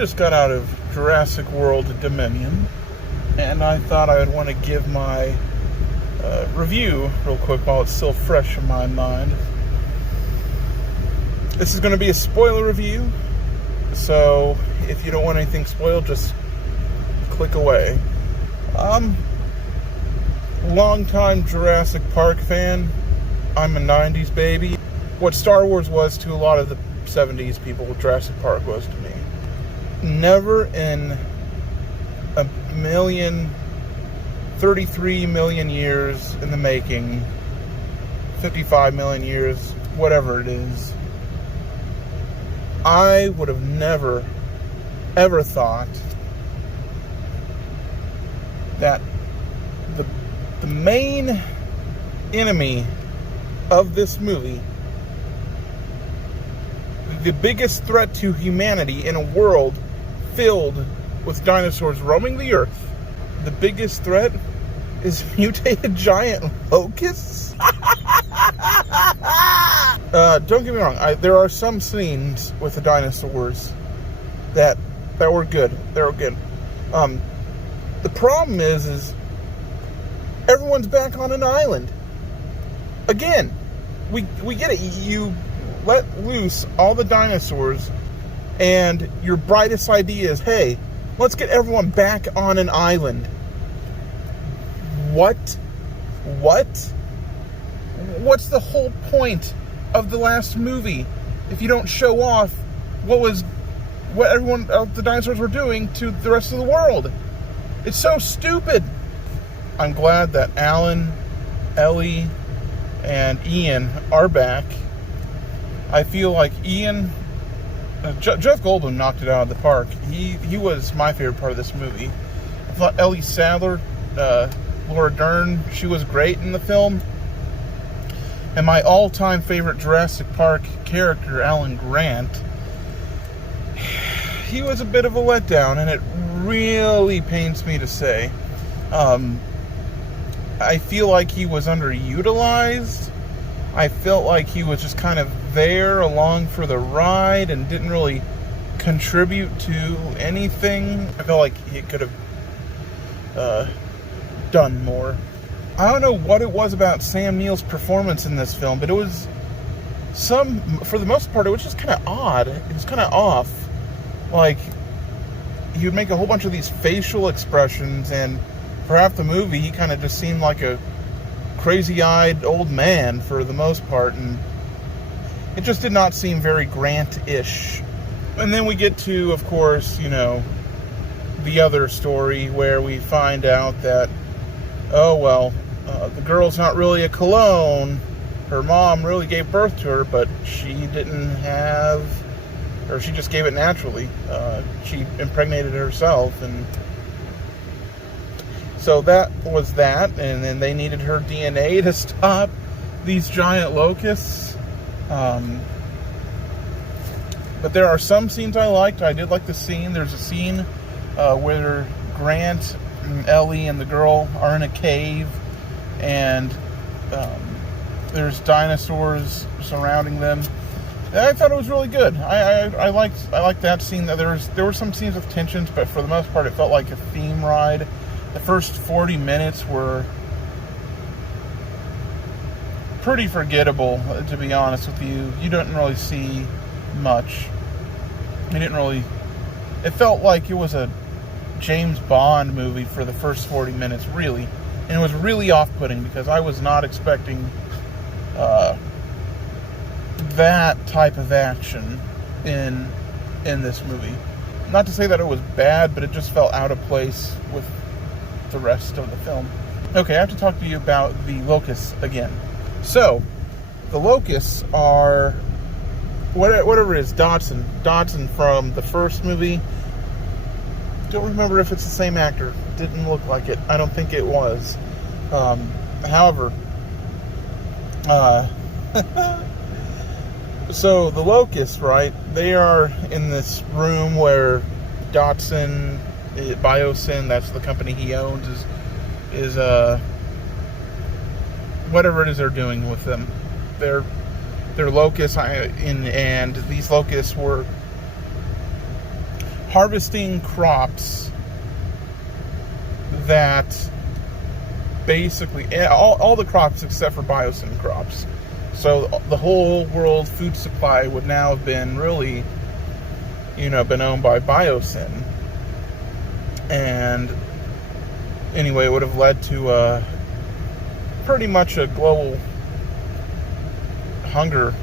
just got out of Jurassic World Dominion, and I thought I would want to give my review real quick while it's still fresh in my mind. This is going to be a spoiler review, so if you don't want anything spoiled, just click away. Long-time Jurassic Park fan. I'm a 90s baby. What Star Wars was to a lot of the 70s people, what Jurassic Park was to me. Never in a million, 33 million years in the making, 55 million years, whatever it is, I would have never, ever thought that the main enemy of this movie, the biggest threat to humanity in a world filled with dinosaurs roaming the earth, the biggest threat is mutated giant locusts? Don't get me wrong, there are some scenes with the dinosaurs that were good. They were good. The problem is everyone's back on an island. Again, we get it. You let loose all the dinosaurs, and your brightest idea is, hey, let's get everyone back on an island. What? What's the whole point of the last movie if you don't show off what the dinosaurs were doing to the rest of the world? It's so stupid. I'm glad that Alan, Ellie, and Ian are back. I feel like Ian, Jeff Goldblum knocked it out of the park. He was my favorite part of this movie. I thought Ellie Sattler, Laura Dern, she was great in the film. And my all-time favorite Jurassic Park character, Alan Grant, he was a bit of a letdown, and it really pains me to say. I feel like he was underutilized. I felt like he was just kind of there along for the ride and didn't really contribute to anything. I felt like he could have done more. I don't know what it was about Sam Neill's performance in this film, but it was for the most part, it was just kind of odd. It was kind of off. Like, he would make a whole bunch of these facial expressions, and for half the movie, he kind of just seemed like a crazy-eyed old man for the most part, and it just did not seem very Grant-ish. And then we get to, of course, the other story where we find out that, the girl's not really a clone. Her mom really gave birth to her, but she didn't have, or she just gave it naturally. She impregnated herself, and so that was that, and then they needed her DNA to stop these giant locusts. But there are some scenes I liked. I did like the scene. There's a scene where Grant and Ellie and the girl are in a cave, and there's dinosaurs surrounding them. And I thought it was really good. I liked that scene. There were some scenes with tensions, but for the most part, it felt like a theme ride. The first 40 minutes were pretty forgettable, to be honest with you. You didn't really see much. It felt like it was a James Bond movie for the first 40 minutes, really. And it was really off-putting because I was not expecting that type of action in this movie. Not to say that it was bad, but it just felt out of place with the rest of the film. Okay, I have to talk to you about the locusts again. So, the locusts are whatever it is, Dodson from the first movie. Don't remember if it's the same actor. Didn't look like it. I don't think it was. However, so the locusts, right? They are in this room where Dodson, Biosyn, that's the company he owns, is whatever it is they're doing with them. They're locusts, and these locusts were harvesting crops that basically, all the crops except for biosyn crops. So the whole world food supply would now have been really, been owned by biosyn. And anyway, it would have led to pretty much a global hungerness.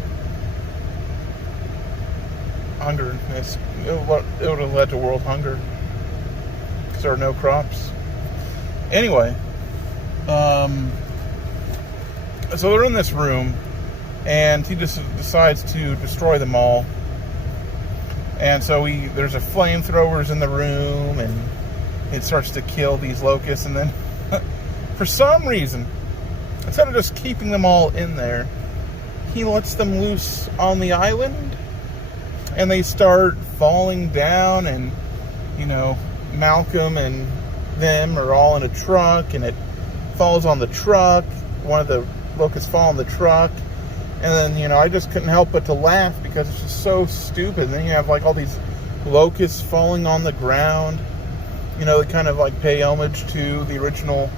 It would have led to world hunger because there are no crops. Anyway, so they're in this room, and he just decides to destroy them all. And so there's a flamethrowers in the room, and it starts to kill these locusts. And then, for some reason, instead of just keeping them all in there, he lets them loose on the island, and they start falling down. And Malcolm and them are all in a truck, and it falls on the truck. One of the locusts fall on the truck, and then I just couldn't help but to laugh because it's just so stupid. And then you have like all these locusts falling on the ground. They kind of like pay homage to the original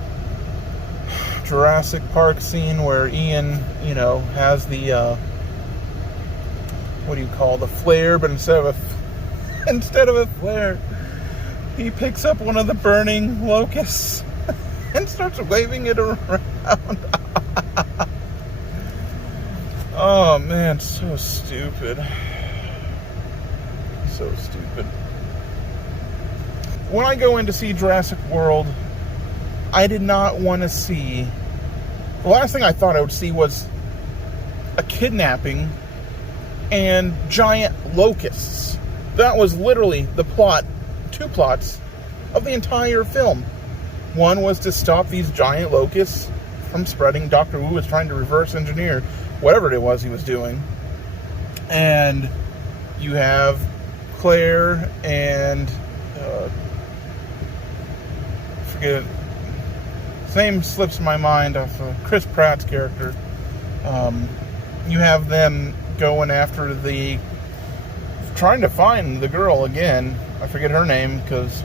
Jurassic Park scene where Ian has the the flare, but instead of a flare, he picks up one of the burning locusts and starts waving it around. Oh man, so stupid. So stupid. When I go in to see Jurassic World, I did not want to see... The last thing I thought I would see was a kidnapping and giant locusts. That was literally the plot, 2 plots of the entire film. One was to stop these giant locusts from spreading. Dr. Wu was trying to reverse engineer whatever it was he was doing. And you have Claire and forget it. His name slips my mind off of Chris Pratt's character. You have them going after trying to find the girl again. I forget her name because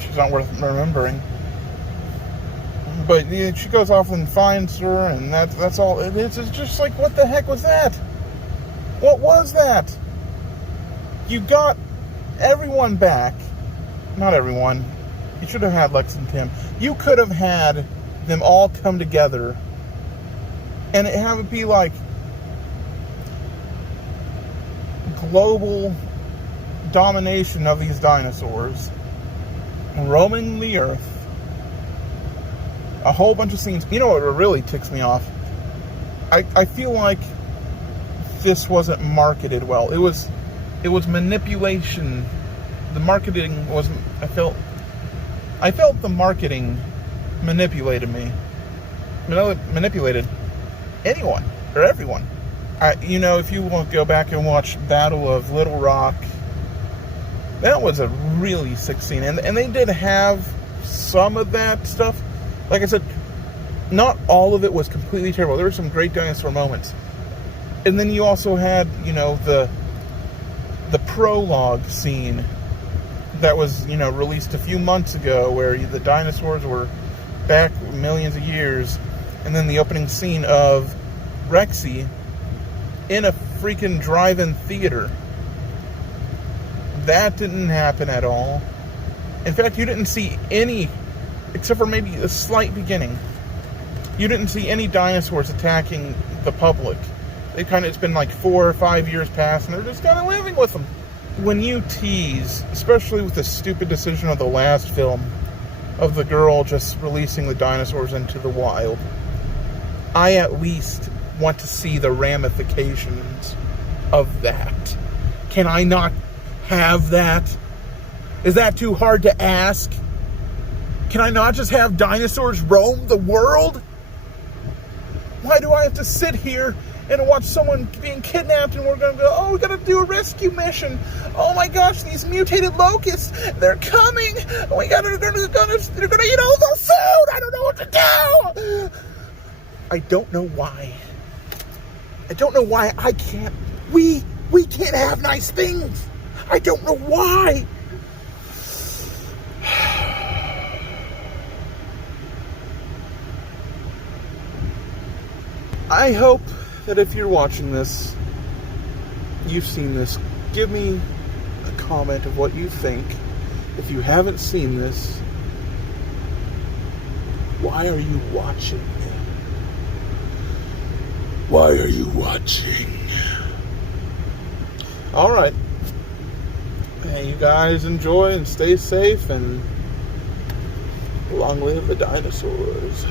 she's not worth remembering. But she goes off and finds her, and that's all. It's just like, what the heck was that? What was that? You got everyone back. Not everyone. You should have had Lex and Tim. You could have had them all come together and have it be like global domination of these dinosaurs roaming the earth. A whole bunch of scenes. You know what really ticks me off? I feel like this wasn't marketed well. It was manipulation. The marketing was... I felt the marketing manipulated me. Manipulated anyone or everyone. If you want to go back and watch Battle of Little Rock, that was a really sick scene. And they did have some of that stuff. Like I said, not all of it was completely terrible. There were some great dinosaur moments. And then you also had, the prologue scene that was, released a few months ago, where the dinosaurs were back millions of years, and then the opening scene of Rexy in a freaking drive-in theater. That didn't happen at all. In fact, you didn't see any, except for maybe a slight beginning. You didn't see any dinosaurs attacking the public. It's been like 4 or 5 years past, and they're just kind of living with them. When you tease, especially with the stupid decision of the last film, of the girl just releasing the dinosaurs into the wild, I at least want to see the ramifications of that. Can I not have that? Is that too hard to ask? Can I not just have dinosaurs roam the world? Why do I have to sit here and watch someone being kidnapped, and we're going to go, oh, we got to do a rescue mission. Oh my gosh, these mutated locusts, they're coming. They're going to eat all the food. I don't know what to do. I don't know why. I don't know why I can't. We can't have nice things. I don't know why. I hope that if you're watching this, you've seen this. Give me a comment of what you think. If you haven't seen this, why are you watching? Why are you watching? All right. Hey, you guys enjoy and stay safe, and long live the dinosaurs.